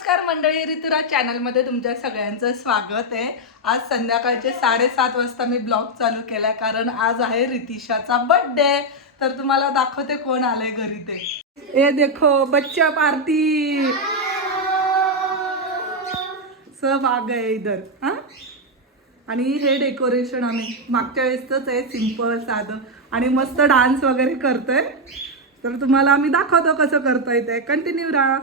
नमस्कार मंडळी, ऋतुराज चॅनलमध्ये तुमच्या सगळ्यांचं स्वागत आहे। आज संध्याकाळचे 7:30 वाजता मी ब्लॉग चालू केला कारण आज आहे रितिशाचा बर्थडे। तर तुम्हाला दाखवते कोण आले घरी ते। ये देखो बच्चा पार्टी सब आ गए इधर। हाँ आणि हे डेकोरेशन आम्ही मागच्या वेळेसच आहे, सिंपल साधं आणि मस्त डान्स वगैरे करतोय। तर तुम्हाला आम्ही दाखवतो कसं करतोय ते। कंटिन्यू राहा।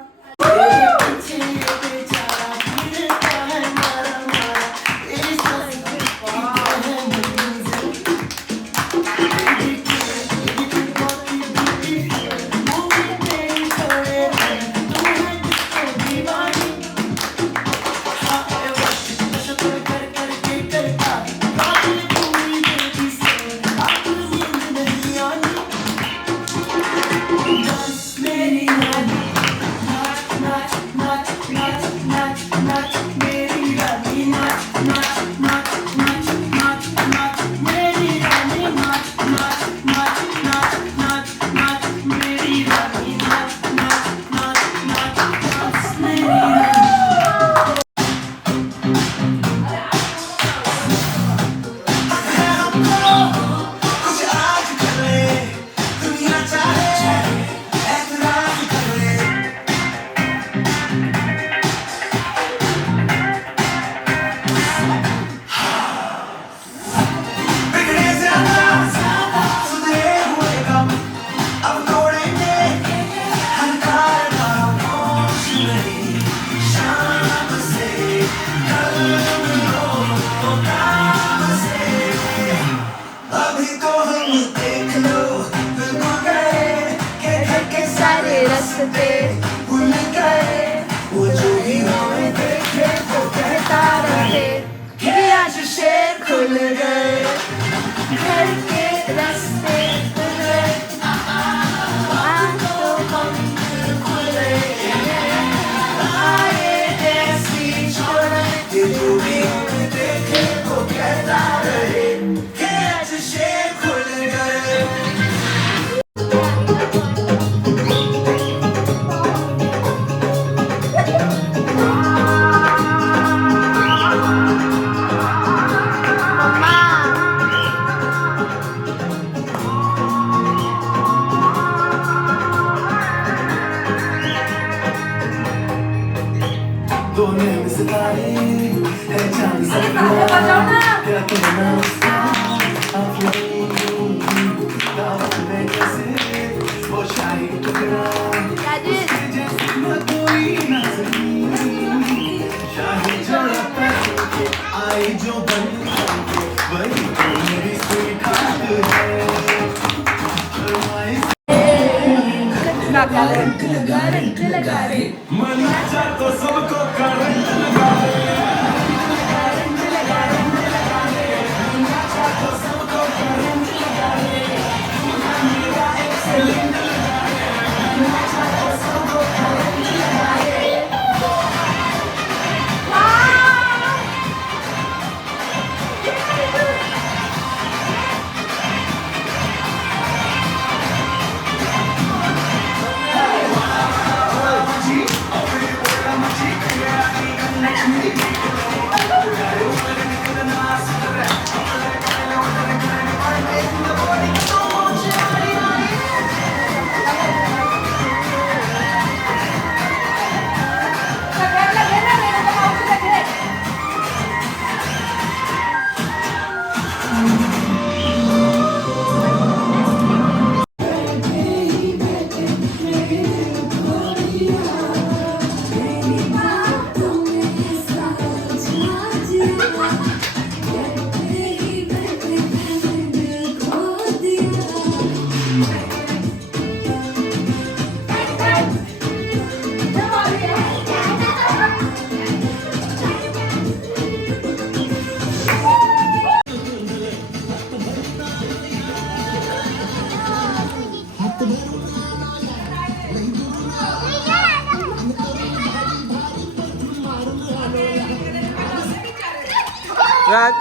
राज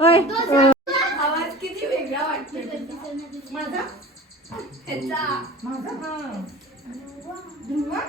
ओए आवाज किती वेगळा वाटतो माझा ह्याचा माझा ध्रुवा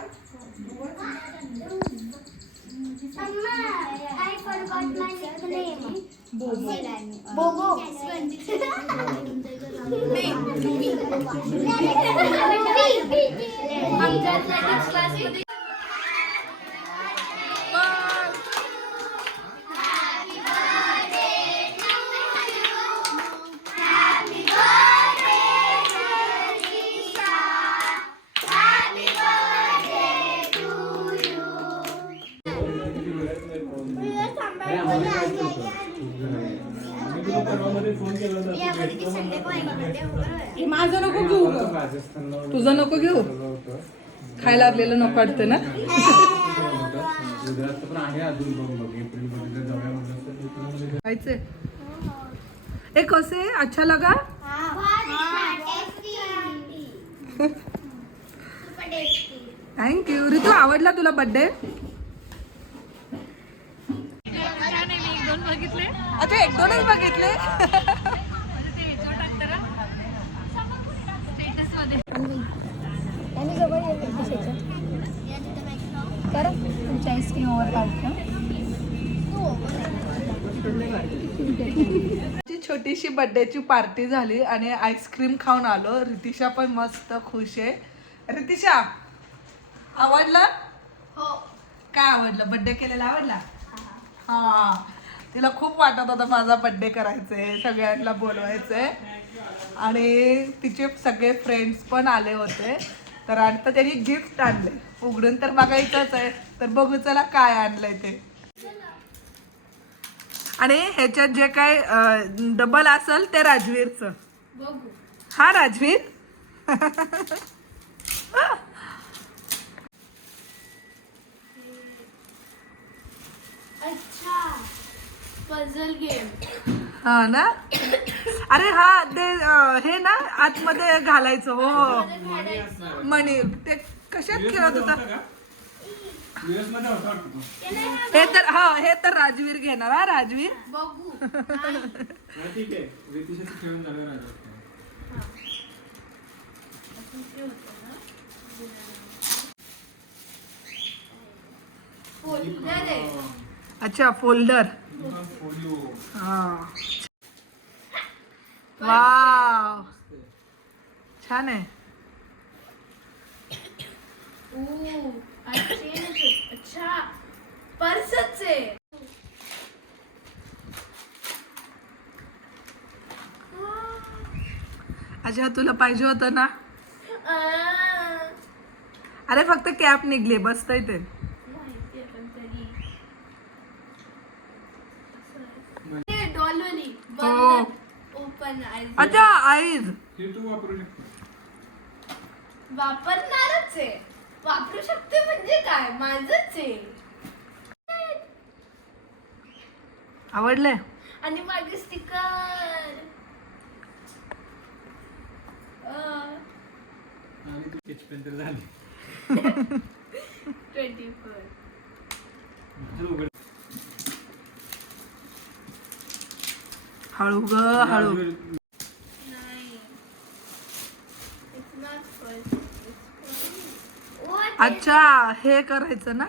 माझं नको घेऊ तुझं नको घेऊ खायला आपल्याला नको वाटतं ना खायचंय ए कसे अच्छा लगा थँक्यू ऋतू आवडला तुला बर्थडे अच्छा एक दोनच बघितले तुमची आईस्क्रीम ओव्हर काढतो छोटीशी बर्थडेची पार्टी झाली आणि आईस्क्रीम खाऊन आलो रितिशा पण मस्त खुश आहे रितिशा आवडला काय आवडलं बर्थडे केलेला आवडला हा तिला खूप वाटत होता माझा बर्थडे करायचंय सगळ्यांना बोलवायचंय आणि तिचे सगळे फ्रेंड्स पण आले होते तर आता त्यांनी गिफ्ट आणले उघडून तर बघायचंच आहे तर बघू चला काय आणलंय ते आणि ह्याच्यात जे काय डबल असेल ते राजवीरचं हा राजवीर अच्छा पझल गेम हा ना अरे हा ते हे ना आतमध्ये घालायचं हो मणी ते कशात खेळत होता हे तर हा हे तर राजवीर घेणार हा राजवीर बघू ठीक आहे रितिशाचं खेळून झालं राजा फोल्डर आहे अच्छा फोल्डर फोलिओ हा वाव छान आहे अच्छा पर्सच आहे अच्छा तुला पाहिजे होतं ना अरे फक्त कॅप निघली बसतंय ते माहिती पण तरी डॉलरी हो ओपन अच्छा आईज हे तू वापरू शकतो वापरणारच आहे वापरू शकते म्हणजे काय माझंच आहे आवडले आणि माझे स्टिकर आणि तू केचपेन तर झाली 24 हळू ग हळू नाही इट्स नॉट फर्स्ट अच्छा हे करायचं ना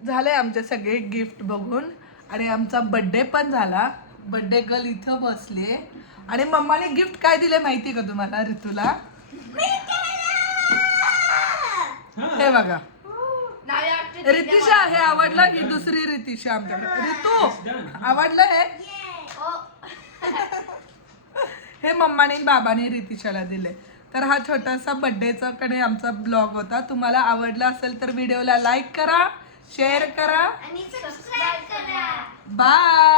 झालंय आमचे सगळे गिफ्ट बघून आणि आमचा बर्थडे पण झाला बर्थडे गर्ल इथं बसले आणि मम्माने गिफ्ट काय दिले माहिती का तुम्हाला ऋतूला हे बघा रितिशा हे आवडलं ही दुसरी रितिशा आमच्याकडे ऋतू आवडलं हे हे मम्माने बाबाने रितिशाला दिले तर हा छोटासा बर्थडेचा कडे आमचा ब्लॉग होता तुम्हाला आवडला असेल तर व्हिडिओला लाईक करा शेअर करा आणि सबस्क्राइब करा बाय